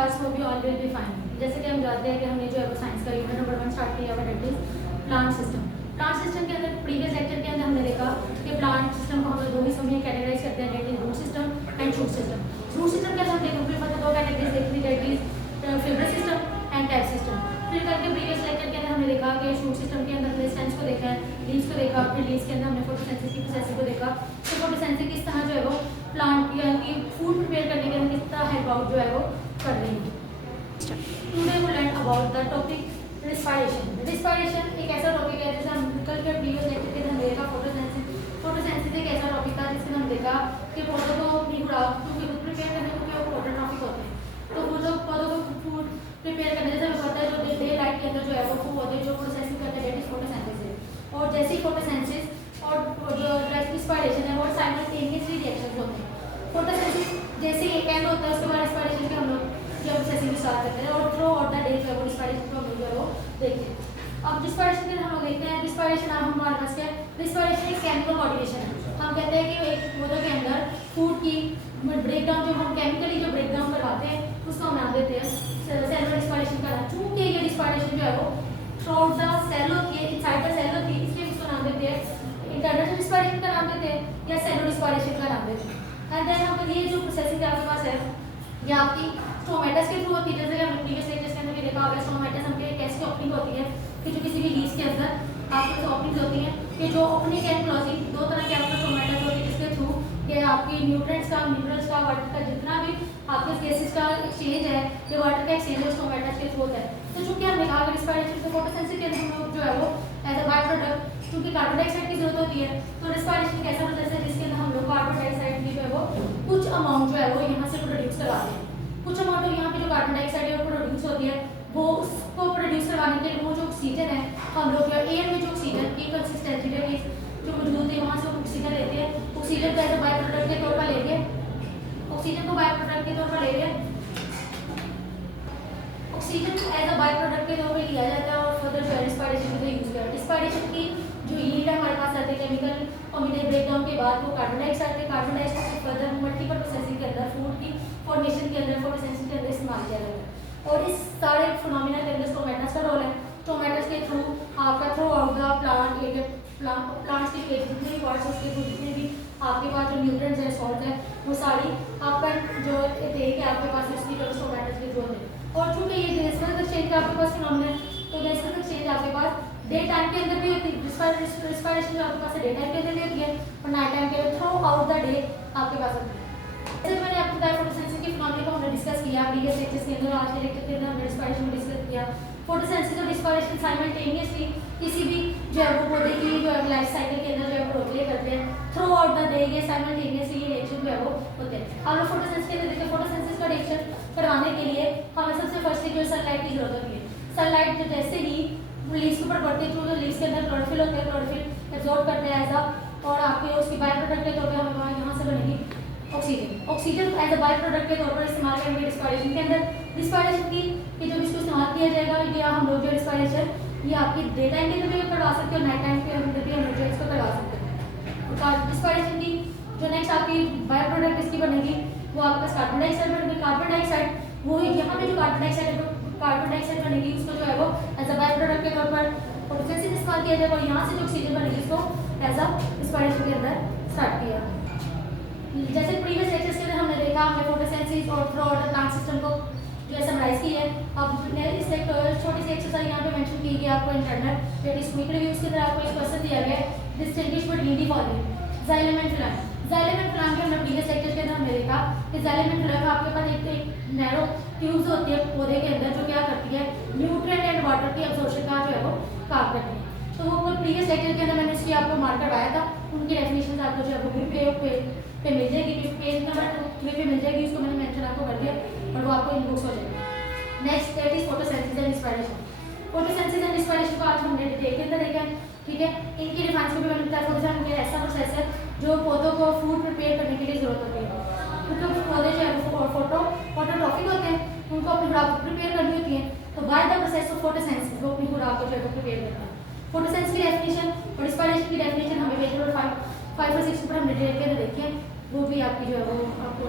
Class will be always be fine. जैसे कि हम जानते हैं कि हमने जो है वो साइंस का यूनिट नंबर 1 स्टार्ट किया हुआ that is plant system. Plant system के अंदर प्रीवियस लेक्चर के अंदर हमने देखा कि प्लांट सिस्टम को हम लोग दो हिस्सों में कैटेगराइज करते हैं, that is root system and shoot system. Root system के अंदर हमने कंप्लीट मतलब दो कैटेगरीज देखी थी, that is fibrous system and tap system. फिर करके प्रीवियस लेक्चर के अंदर हमने देखा कि शूट सिस्टम के अंदर स्टेम्स को देखा है, लीव्स को देखा, फिर लीव्स के अंदर हमने फोटोसिंथेसिस की प्रोसेस को देखा। तो फोटोसिंथेसिस किस तरह जो है वो प्लांट की फूड प्रिपेयर करने के अंदर किस तरह हेल्प आउट जो है वो कर रही है। Today we learn about the topic respiration. Respiration एक ऐसा टॉपिक है जैसे हम कल के प्रीवियस लेक्चर के अंदर देखा फोटोसिंथेसिस। फोटोसिंथेसिस एक ऐसा टॉपिक था जिसमें हम देखा कि पौधों को अपनी खुराक क्योंकि फूड प्रिपेयर करने को क्या फोटोट्रॉपिक होते हैं, तो वो जो पौधों को फूड प्रिपेयर करने जैसे हमें पता है जो डे लाइट के अंदर जो है वो पौधे जो प्रोसेसिंग करते हैं डेट इज फोटोसिंथेसिस। और जैसे ही फोटोसिंथेसिस और जो रिस्पायरेशन है वो साइमल्टेनियसली रिएक्शंस होते हैं। फोटोसिंथेसिस जैसे एक एंड होता है उसके बाद रिस्पायरेशन के हम लोग जब प्रोसेसिंग स्टार्ट करते हैं और थ्रू आउट द डे जो है वो रिस्पायरेशन को हम लोग जो है वो देखते हैं। अब रिस्पायरेशन के हम लोग देखते हैं रिस्पायरेशन अब हमारे पास क्या है, रिस्पायरेशन एक केमिकल कोऑर्डिनेशन है। हम कहते हैं कि एक पौधों के अंदर फूड की ब्रेकडाउन जो हम केमिकली जो ब्रेकडाउन करवाते हैं उसको हम नाम देते हैं सेलुलर रिस्पायरेशन का। चूंकि ये रिस्पायरेशन जो है वो थ्रू आउट द सेल होती है, इनसाइड द सेल होती है, इसलिए इसको नाम देते हैं इंटरनल रिस्पायरेशन का नाम देते हैं या सेलुलर रिस्पायरेशन का नाम देते हैं। एंड देन हम ये जो प्रोसेसिंग आपके पास है ये आपकी स्टोमेटस के थ्रू होती है। जैसे कि हमने प्रीवियस लेक्चर्स के अंदर देखा होगा स्टोमेटस हमके एक ऐसी ओपनिंग होती है कि जो किसी भी लीव्स के अंदर आपके पास ओपनिंग्स होती हैं कि जो ओपनिंग एंड क्लोजिंग दो तरह के आपका स्टोमेटस होती है जिसके थ्रू ये आपकी न्यूट्रिएंट्स का मिनरल्स का वाटर का जितना भी आपके गैसेस का एक्सचेंज है ये वाटर का एक्सचेंज है स्टोमेटस के थ्रू होता है। तो चूंकि हमने कहा कि रिस्पायरेशन से फोटोसिंथेसिस के अंदर हम लोग जो है वो एज अ बाय प्रोडक्ट क्योंकि कार्बन डाइऑक्साइड की जरूरत होती है तो रिस्पायरेशन कैसा प्रोसेस है जिसके अंदर हम लोग कार्बन डाइऑक्साइड की जो है वो कुछ अमाउंट जो है वो यहाँ से प्रोड्यूस करवाते हैं। कुछ अमाउंट यहाँ पे जो कार्बन डाइऑक्साइड है वो प्रोड्यूस होती है, वो उसको प्रोड्यूस करवाने के लिए वो जो ऑक्सीजन है हम लोग जो एयर में जो ऑक्सीजन की कंसिस्टेंसी है जो मौजूद है वहाँ से ऑक्सीजन लेते हैं। ऑक्सीजन को एज अ बाय प्रोडक्ट के तौर पर लेके ऑक्सीजन को बाय प्रोडक्ट के तौर पर ले रहे ऑक्सीजन को एज अ बाय प्रोडक्ट के तौर पर लिया जाता है और फर्दर जो है रिस्पायरेशन के लिए यूज किया। रिस्पायरेशन की जो यील्ड है हमारे पास आते हैं केमिकल कॉम्बिनेट ब्रेकडाउन के बाद वो कार्बन डाइऑक्साइड को फर्दर मल्टीपल प्रोसेसिंग के अंदर फूड की फॉर्मेशन के अंदर फोटोसिंथेसिस के अंदर इस्तेमाल किया जाता है। और इस सारे फिनोमेना के अंदर स्टोमेटस का रोल है। स्टोमेटस के थ्रू आपका थ्रू आउट द प्लांट्स के जितने भी पार्ट्स उसके थ्रू जितने भी आपके पास जो न्यूट्रिएंट्स है सॉल्ट है वो सारी आपका जो देख है आपके पास इसकी जो स्टोमेटस की जरूरत है। और चूंकि ये गैसेस एक्सचेंज आपके पास फिनोमेना है तो गैसेस एक्सचेंज आपके पास डे टाइम के अंदर भी होती है। रिस्पायरेशन जो आपके पास डे टाइम के अंदर भी होती है और नाइट टाइम के अंदर थ्रू आउट द डे आपके पास होती है। जैसे मैंने आपको बताया फोटोसिंथेसिस के फिनोमेना को हमने डिस्कस किया प्रीवियस लेक्चर्स के अंदर, आज के लेक्चर के अंदर हमने रिस्पायरेशन को डिस्कस किया। फोटोसिंथेसिस और रिस्पायरेशन साइमल्टेनियसली किसी भी जो है वो पौधे की जो है लाइफ साइकिल के अंदर जो है वो रोल प्ले करते हैं। थ्रू आउट द डे ये साइमल्टेनियसली रिएक्शन जो है वो होते हैं। हम लोग फोटोसिंथेसिस के अंदर देखते हैं फोटोसिंथेसिस का रिएक्शन करवाने के लिए हमें सबसे फर्स्ट जो सनलाइट की जरूरत होती है। सनलाइट जो जैसे ही लीव्स के ऊपर पड़ती है थ्रू जो लीव्स के अंदर क्लोरोफिल होता है, क्लोरोफिल एब्जॉर्ब करते हैं एज अ और आपके उसकी बाय प्रोडक्ट के तौर पर हमें यहाँ से बनेगी oxygen. Oxygen as a by product के तौर पर इस्तेमाल करेंगे रिस्पायरेशन के अंदर। रिस्पायरेशन की कि जब इसको इस्तेमाल किया जाएगा या हम लोग जो रिस्पायरेशन ये आपकी डे टाइम के अंदर भी करवा सकते हैं और नाइट टाइम के अंदर भी हम लोग इसको करवा सकते हैं। रिस्पायरेशन की जो नेक्स्ट आपकी बाय प्रोडक्ट इसकी बनेगी वो आपका कार्बन डाइऑक्साइड बनेगी। कार्बन डाइऑक्साइड वो यहाँ पे जो कार्बन डाइऑक्साइड बनेगी उसको जो है वो एज अ बाय प्रोडक्ट के तौर पर फोटोसिंथेसिस इस्तेमाल किया जाएगा और यहाँ से जो ऑक्सीजन बनेगी उसको एज अ रिस्पायरेशन के अंदर स्टार्ट किया। जैसे प्रीवियस लेक्चर्स के अंदर हमने देखा हमने फोटोसिंथेसिस और through out the plant system को जो है समराइज की है। अब इस छोटी सी एक्सरसाइज यहाँ पे मेंशन की गई आपको internal that is quick reviews के अंदर आपको एक क्वेश्चन दिया गया है distinguish between the following xylem and phloem. Xylem and phloem के हमने प्रीवियस लेक्चर्स के अंदर हमने देखा कि जाइलम एंड फ्लोएम आपके पास एक नैरो ट्यूब्स होती है पौधे के अंदर जो क्या करती है न्यूट्रिएंट एंड वाटर की अब्जॉर्प्शन का जो है वो काम करती है। तो वो प्रीवियस लेक्चर के अंदर मैंने इसकी आपको मार्क करवाया था, उनकी डेफिनेशन आपको जो है वो पे मिल जाएगी, पेज नंबर 3 पे मिल जाएगी, उसको मैंने मेंशन आपको कर दिया और वो आपको इनबॉक्स हो जाएगा। Next that is photosynthesis and respiration. Photosynthesis and respiration को आज हमने डिटेल के अंदर देखा है, ठीक है। इनकी डिफाइंस को भी मैंने बताया फोटोसिंथेसिस एक ऐसा प्रोसेस है जो पौधों को फूड प्रिपेयर करने के लिए जरूरत होती है क्योंकि पौधे जो है वो फोटोट्रॉपिक होते हैं, उनको अपनी खुराक प्रिपेयर करनी होती है। तो by the process of photosynthesis वो अपनी खुराक को जो है प्रिपेयर करते हैं। फोटोसिंथेसिस की डेफिनेशन और रिस्पायरेशन की डेफिनेशन हमें पेज नंबर 5 और 6 पर हमने डिटेल के अंदर देखी है, वो भी आपकी जो है वो आपको